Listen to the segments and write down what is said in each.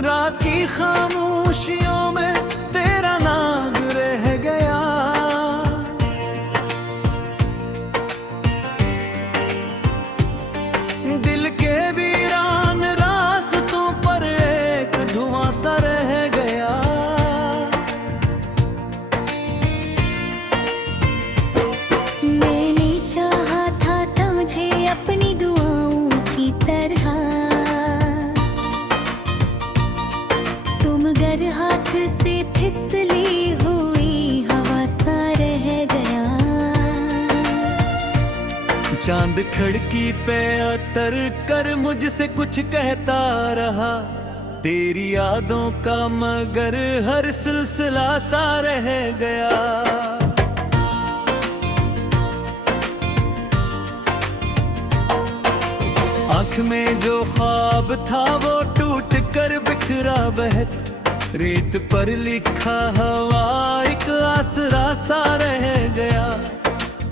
रात की खामोशियों में तेरा नाम रह गया। दिल के वीरान रास्तों पर एक धुआं सा रह गया। मैंने चाहा था तुझे अपनी दुआओं की तरह, तुम गर हाथ से फिसली हुई हवा सा रह गया। चांद खिड़की पे उतर कर मुझसे कुछ कहता रहा, तेरी यादों का मगर हर सिलसिला सा रह गया। आँख में जो ख्वाब था वो टूट कर बिखरा बहक, रेत पर लिखा हवा एक आसरा सा रह गया।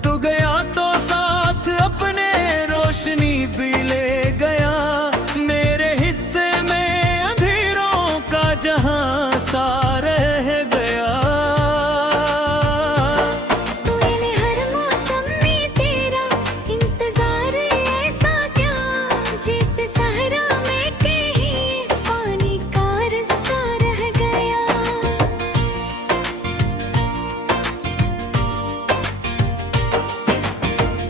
तू गया तो साथ अपने रोशनी भी ले गया, मेरे हिस्से में अंधेरों का जहां सा रह गया। मैंने हर मौसम में तेरा इंतजार ऐसा क्या, जैसे सहरा में कहीं पानी का रास्ता रह गया।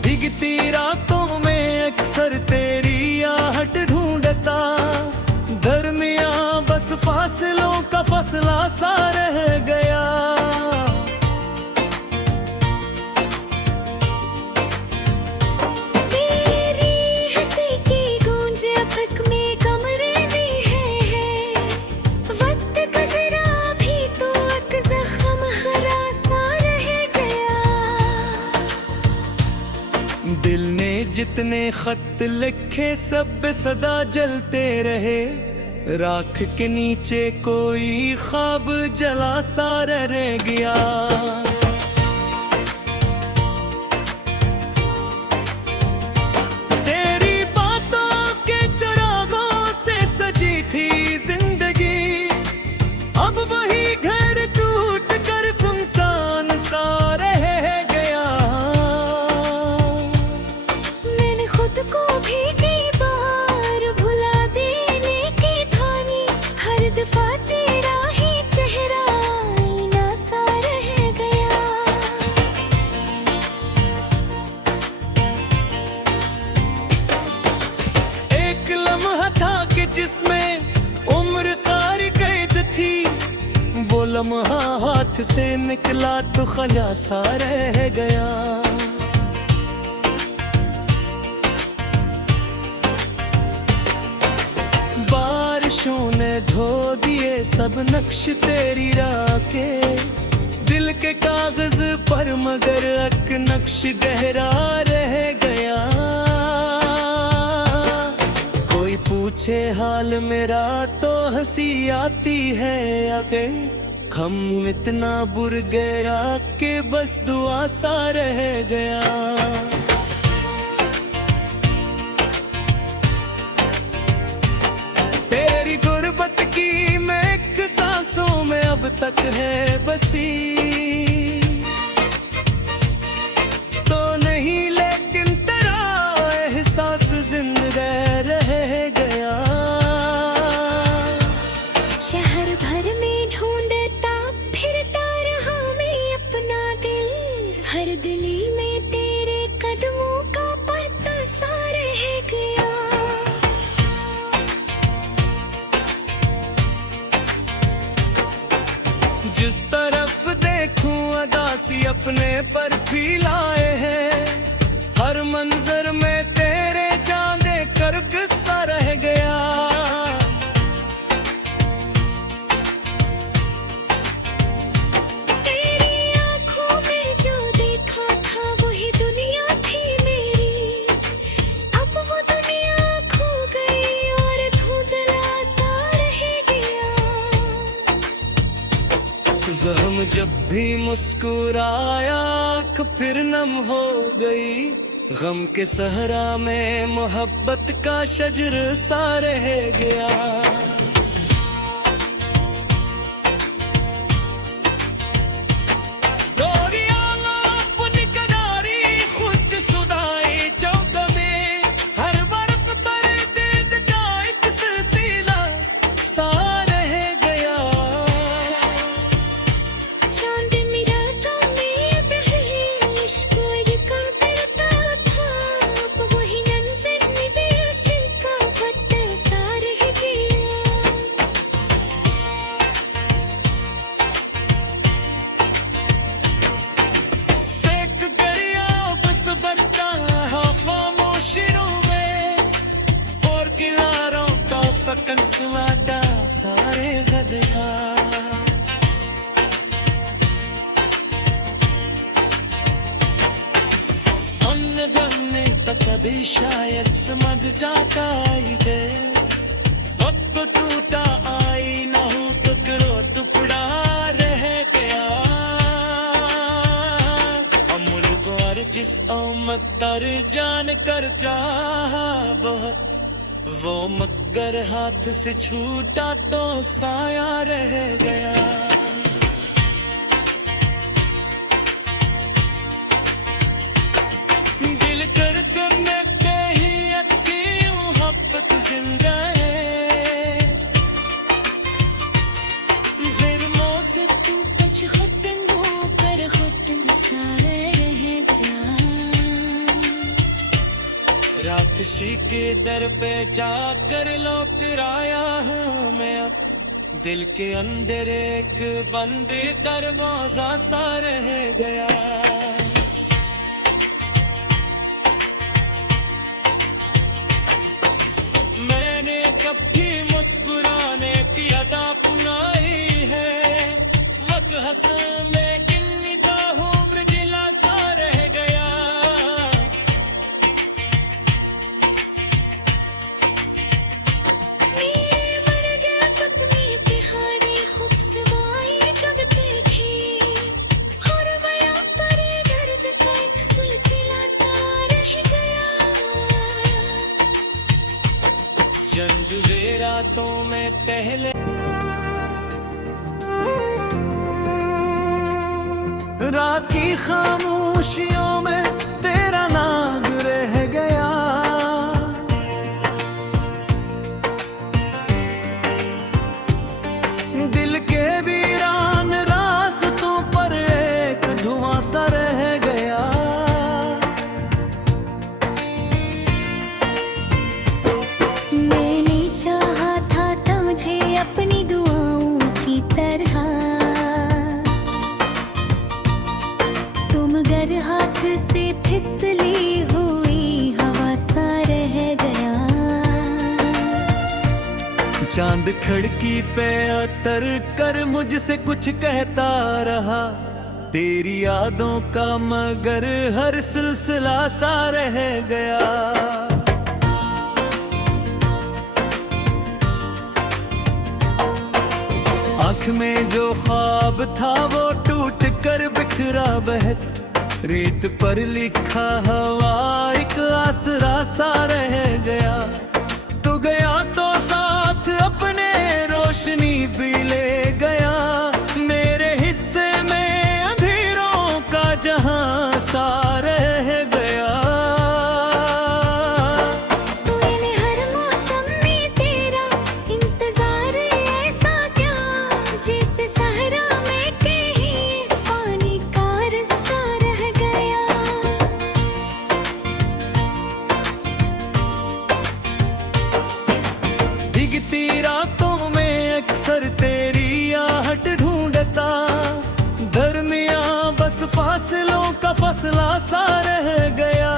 भीगती रातों में अक्सर तेरी आहट ढूंढता, दरमियां बस फासलों का फसला सा रह गया। तेरी हंसी की गूंज अफक में कमरे दी है, वक्त गुजरा भी तो एक जख्म हरा सा रह गया। दिल ने जितने खत लिखे सब सदा जलते रहे, राख के नीचे कोई ख्वाब जला सा रह गया। तेरी बातों के चिरागों से सजी थी जिंदगी, अब वही घर टूट कर सुनसान सा रह गया। मैंने खुद को भी कई बार भुला देने की ठानी, हर दफा तेरा ही चेहरा आईना सा रह गया। एक लम्हा था कि जिसमें उम्र सारी कैद थी, वो लम्हा हाथ से निकला तो खला सा रह गया। बारिशों ने धो दिए सब नक्श तेरी राह के, दिल के कागज पर मगर एक नक्श गहरा रह गया। कोई पूछे हाल मेरा तो हंसी आती है आके, हम इतना बुर गया कि बस दुआ सा रह गया। तेरी गुर्बत की महक सांसों में अब तक है बसी, तो नहीं लेकिन तेरा एहसास जिंदा रह गया। शहर भर में ढूंढता फिरता रहा मैं अपना दिल, हर गली में तेरे कदमों का पता सा रह गया। जिस तरफ देखूं अदासी अपने पर भी लाए हैं, हर मंजर में तेरे जान दे कर गुस्सा रह गया। तेरी आंखों में जो देखा था वही दुनिया थी मेरी, अब वो दुनिया खो गई और धुंधला सा रह गया। ज़ख्म जब भी मुस्कुराया आँख फिर नम हो गई, गम के सहरा में मोहब्बत का शजर सा रह गया। सुलाटा सारे गदया अन्य गन्ने तो कभी शायद समझ जाता ही दे वक्त टूटा आई ना हूँ टुकड़ो टुकड़ा रह गया अमूल द्वार जिस उम्र तर जान कर चाहा बहुत वो मगर हाथ से छूटा तो साया रह गया दिल कर करने पे ही अटकी मोहब्बत जिंदा है फिर मौसे तू कुछ खुद पर खुद सारे रह गया रात सी के दर पे जाकर लौट आया हूँ मैं अब दिल के अंदर एक बंद दरवाजा सा रह गया मैंने कभी मुस्कुराने की अदा अपनाई है वक्त हंस लेकिन निगाहों ब्रजिला सा रह गया चंद वे रातों में पहले रात की खामोशियों में तेरा नाम रह गया दिल के वीरान रास्तों पर एक धुआं सा रह गया मैंने चाहा था तुझे अपनी दुआओं की तरह तुम गर हाथ से फिसली हुई हवा सा रह गया चांद खिड़की पे उतर कर मुझसे कुछ कहता रहा तेरी यादों का मगर हर सिलसिला सा रह गया आँख में जो ख्वाब था वो टूट कर बिखरा बहक रेत पर लिखा हवा एक आसरा सा रह गया तू गया तो साथ अपने रोशनी भी ले गया मेरे हिस्से में अंधेरों का जहां सा रह गया मैंने हर मौसम में तेरा इंतजार ऐसा क्या जैसे सहरा में कहीं पानी का रास्ता रह गया भीगती रातों में अक्सर तेरी आहट ढूंढता दरमियां बस फासलों का फसला सा रह गया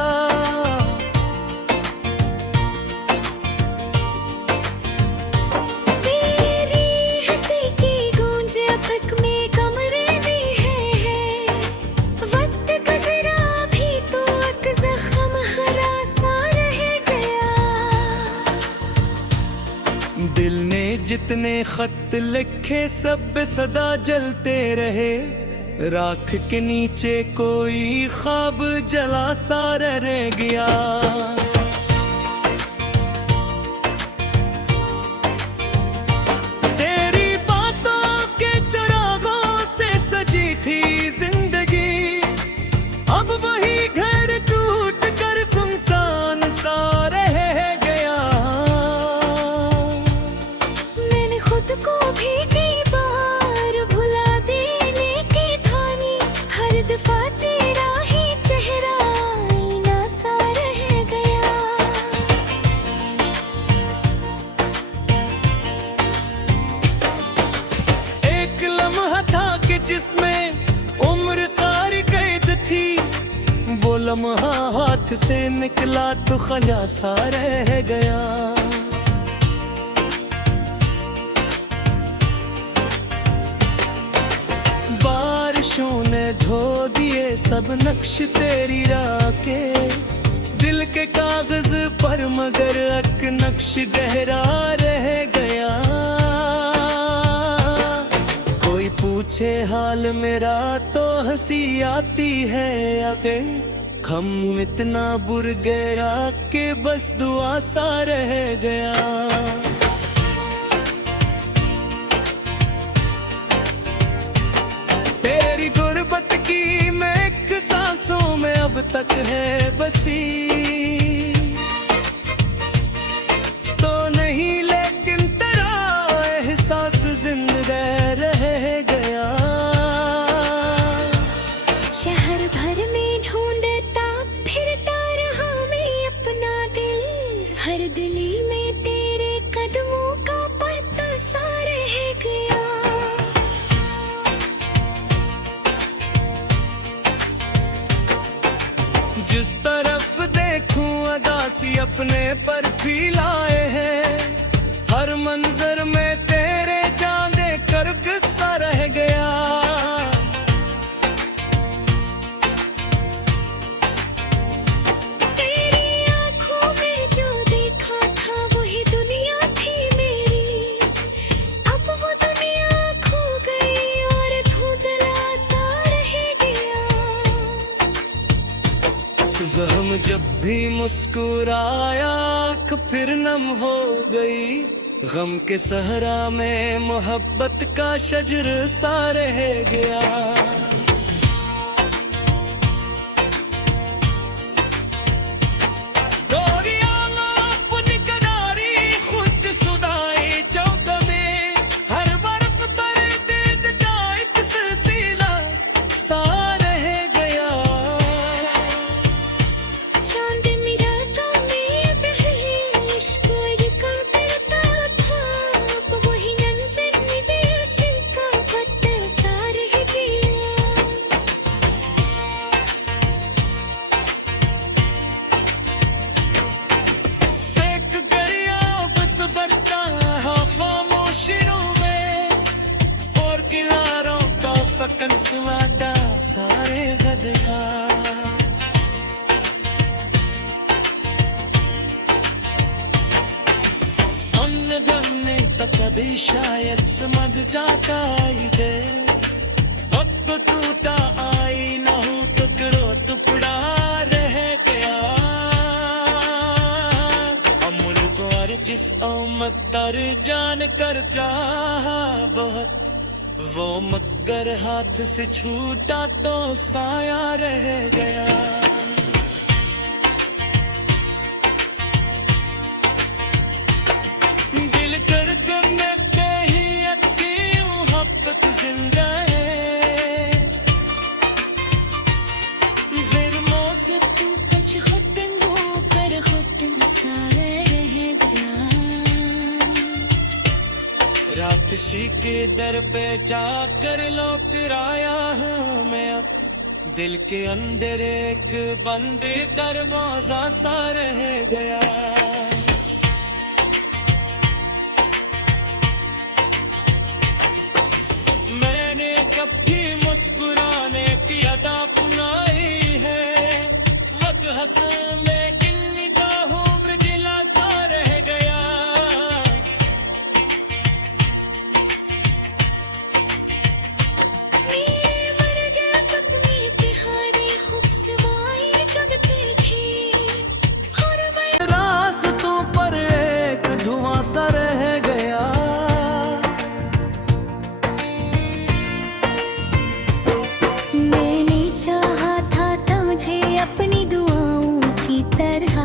तेरी हंसी की गूंज अपक में कमरे दी है वक्त गुजरा भी तो एक जख्म हरा सा रह गया दिल ने जितने खत लिखे सब सदा जलते रहे राख के नीचे कोई ख्वाब जला सा रह गया तेरी बातों के चिरागों से सजी थी जिंदगी अब वही घर टूट कर सुनसान सा रह गया मैंने खुद को भी कई बार भुला देने की ठानी हर दफा तेरा ही चेहरा आईना सा रह गया एक लम्हा था कि जिसमें उम्र सारी कैद थी वो लम्हा हाथ से निकला तो खला सा रह गया में धो दिए सब नक्श तेरी राह के। दिल के कागज पर मगर अक नक्श गहरा रह गया। कोई पूछे हाल मेरा तो हंसी आती है आगे। हम इतना बुर गया कि बस दुआ सा रह गया। तेरी गुर्बत की महक सांसों में अब तक है बसी। तो नहीं लेकिन तेरा एहसास जिंदा रह गया। शहर भर में ढूंढता फिरता रहा मैं अपना दिल। हर गली में तेरे कदमों का पता सा रह गया। जिस तरफ देखूं अदासी अपने पर फैलाए हैं। हर मंजर में तेरे जाने कर गुस्सा रह गया। तेरी आंखों में जो देखा था वही दुनिया थी मेरी। अब वो दुनिया खो गई और धुंधला सा रह गया। ज़ख्म जब भी मुस्कुराया आँख फिर नम हो गई। गम के सहरा में मोहब्बत का शजर सा रह गया। कंसवाटा सारे गदया। अन्य गन्ने तक कभी शायद समझ जाता ही दे। वक्त टूटा आई ना हूँ टुकड़ो टुकड़ा रह गया। अमूल को और जिस उम्मत तर जान कर चाहा बहुत। वो मगर हाथ से छूटा तो साया रह गया। दिल कर करने पे ही अटकी मोहब्बत जिंदा है। फिर मौसम तू कुछ खत्म हो कर खत्म सा रह गया। रात शी के दर पे जाकर लौट आया हूँ मैं अब। दिल के अंदर एक बंद दरवाजा सा रह गया। मैंने कभी मुस्कुराने की अदा अपनाई है। वक्त हंस लेकिन निगाहों में जिला सा रह गया। रास्तों पर एक धुआं सा रह गया। मैंने चाहा था तुझे अपनी दुआओं की तरह।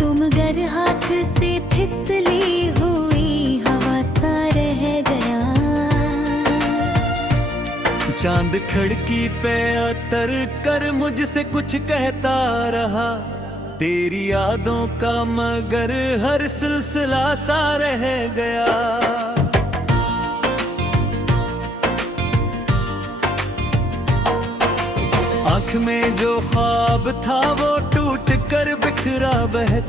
तुम गर हाथ से फिसली हुई हवा सा रह गया। चांद खिड़की पे उतर कर मुझसे कुछ कहता रहा। तेरी यादों का मगर हर सिलसिला सा रह गया। आँख में जो ख्वाब था वो टूट कर बिखरा बहक।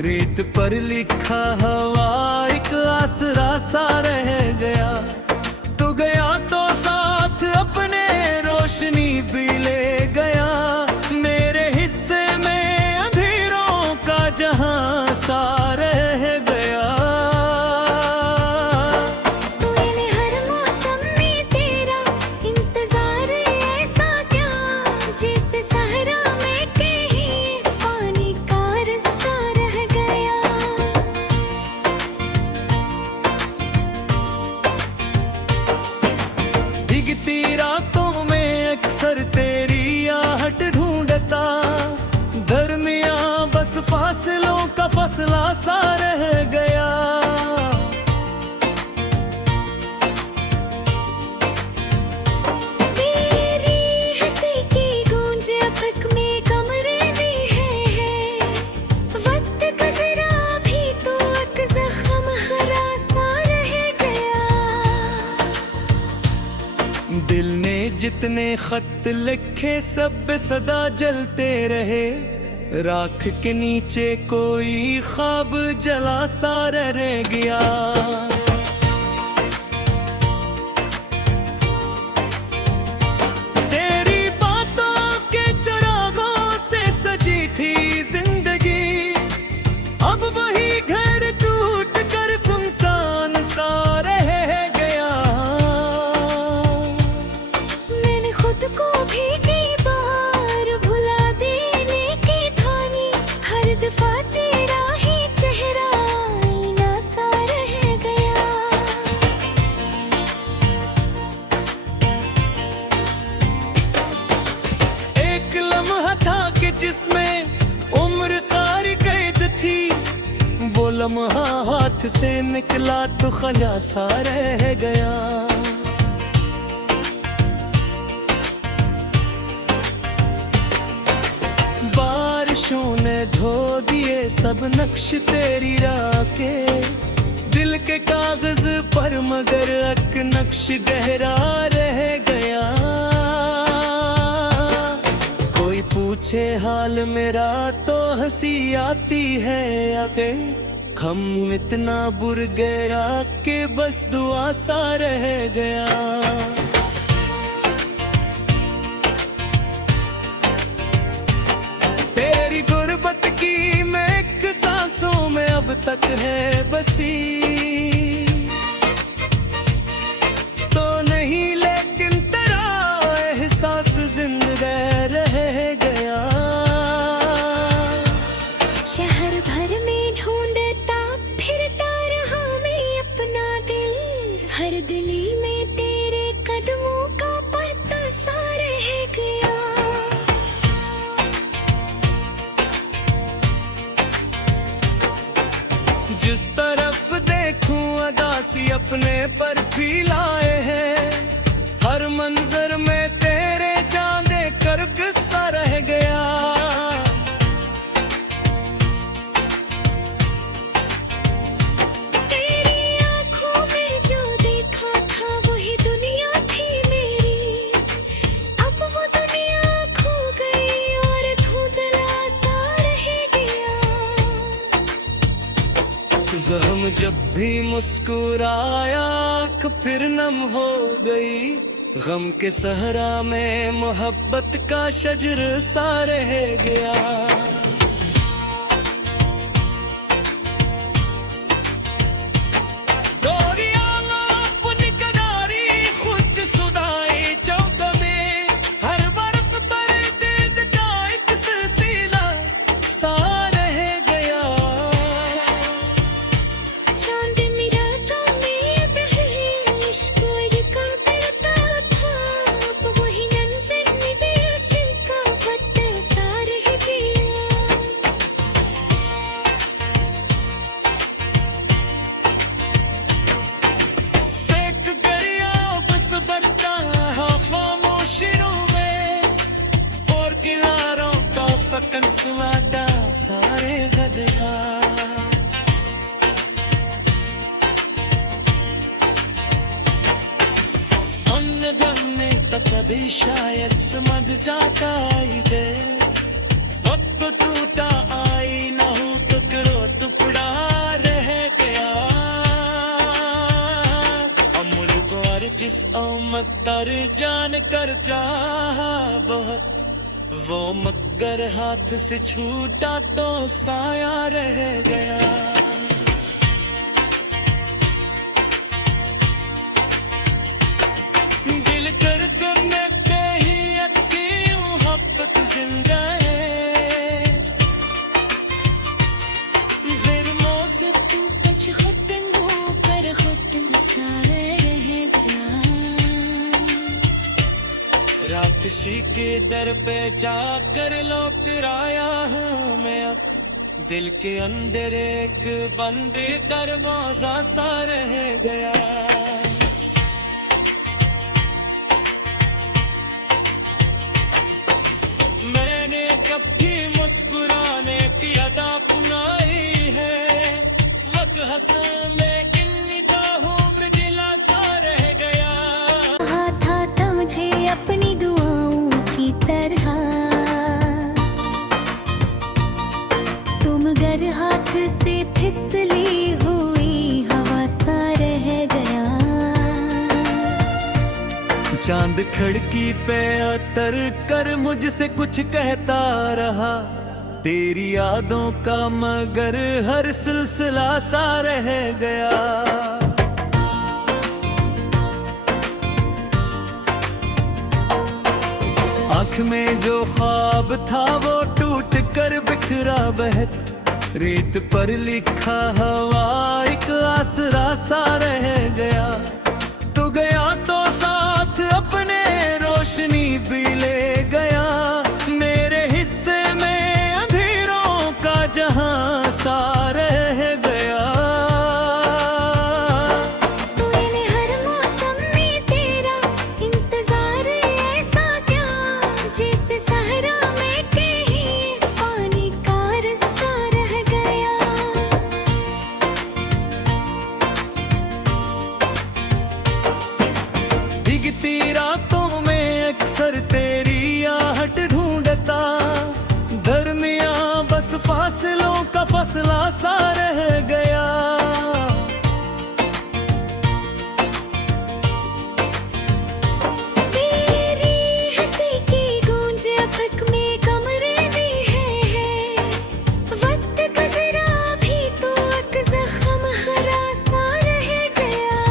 रेत पर लिखा हवा एक आसरा सा रह गया। तू गया रातों साथ अपने रोशनी भी ले गया। मेरे हिस्से में अंधेरों का जहां सा रह गया। मैंने हर मौसम में तेरा इंतजार ऐसा क्या, जैसे सहरा में कहीं पानी का रास्ता रह गया। भीगती रातों में अक्सर तेरी आहट ढूंढता, दरमियां बस फासलों का फसला सा रह गया। तेरी हंसी की गूंज अफक में कमरे दी है। वक्त गुजरा भी तो एक जख्म हरा सा रह गया। दिल ने जितने खत लिखे सब सदा जलते रहे। राख के नीचे कोई ख्वाब जला सा रह गया। तेरी बातों के चिरागों से सजी थी जिंदगी, अब वही घर टूट कर सुनसान सा रह गया। मैंने खुद को भी कई बार भुला देने की ठानी, हर दफा तेरा ही चेहरा आईना सा रह गया। एक लम्हा था कि जिसमें उम्र सारी कैद थी, वो लम्हा हाथ से निकला तो खला सा रह गया। बारिशों ने धो दिए सब नक्श तेरी राह के, दिल के कागज पर मगर एक नक्श गहरा रह गया। कोई पूछे हाल मेरा तो हंसी आती है आके, हम इतना बुर गया कि बस दुआ सा रह गया। तेरी गुर्बत की महक सांसों में अब तक है बसी, तो नहीं लेकिन तेरा एहसास जिंदा रह गया। शहर भर में ढूंढता फिरता रहा मैं अपना दिल, हर गली में तेरे कदमों का पता सा रह गया। जिस तरफ देखूं अदासी अपने पर भी लाए हैं, हर मंजर में तेरे जाने कर गुस्सा रह गया। तेरी आंखों में जो देखा था वही दुनिया थी मेरी, अब वो दुनिया खो गई और धुंधला सा रह गया। ज़ख्म जब भी मुस्कुराया आँख फिर नम हो गई, गम के सहरा में मोहब्बत का शजर सा रह गया। चांद मेरा कामयाब है, इश्क का करता था, अब वही नंज़र में बेअसर का पत्ता सा रह गया। एक दरिया बस बनता है खामोशियों में, और किनारों का फकन सुनाता सारे गदया। कभी शायद समझ जाता ही दे, वक्त टूटा आई ना हूँ टुकड़ो टुकड़ा रह गया। अमूल को और जिस तर जान कर चाहा बहुत, वो मगर हाथ से छूटा तो साया रह गया। दिल कर करने पे ही अटकी मोहब्बत जिंदा है, फिर मौसम तू कुछ खुद मुँह पर खुद सारे रह गया। रात सी के दर पे जाकर लौट आया हूँ मैं अब, दिल के अंदर एक बंद दरवाजा सा रह गया। मैंने कभी मुस्कुराने की अदा अपनाई है, वक्त हंसा लेकिन निगाहों दिला सा रह गया। कहा था तुझे अपनी दुआओं की तरह, तुम गर हाथ से फिसली हुई हवा सा रह गया। चांद खिड़की पे उतर कर मुझसे कुछ कहता रहा, तेरी यादों का मगर हर सिलसिला सा रह गया। आँख में जो ख्वाब था वो टूट कर बिखरा बहक, रेत पर लिखा हवा एक आसरा सा रह गया। तू गया तो साथ अपने रोशनी भी ले गया, मेरे हिस्से में अंधेरों का जहां सा रह गया। तूने हर मौसम में तेरा इंतजार ऐसा क्या, जैसे सहरा में कहीं पानी का रास्ता रह गया। भीगती रातों में अक्सर तेरी आहट ढूंढता, दरमियां बस फासलों का फसला सा रह गया। तेरी हंसी की गूंज अफक में कमरे दी है, वक्त गुजरा भी तो एक जख्म हरा सा रह गया।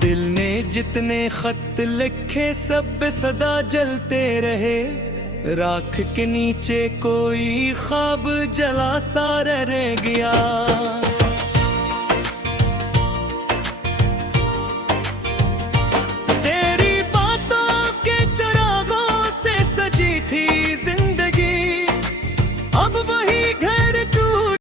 दिल ने जितने खत लिखे सब सदा जलते रहे, राख के नीचे कोई ख्वाब जला सा रह गया।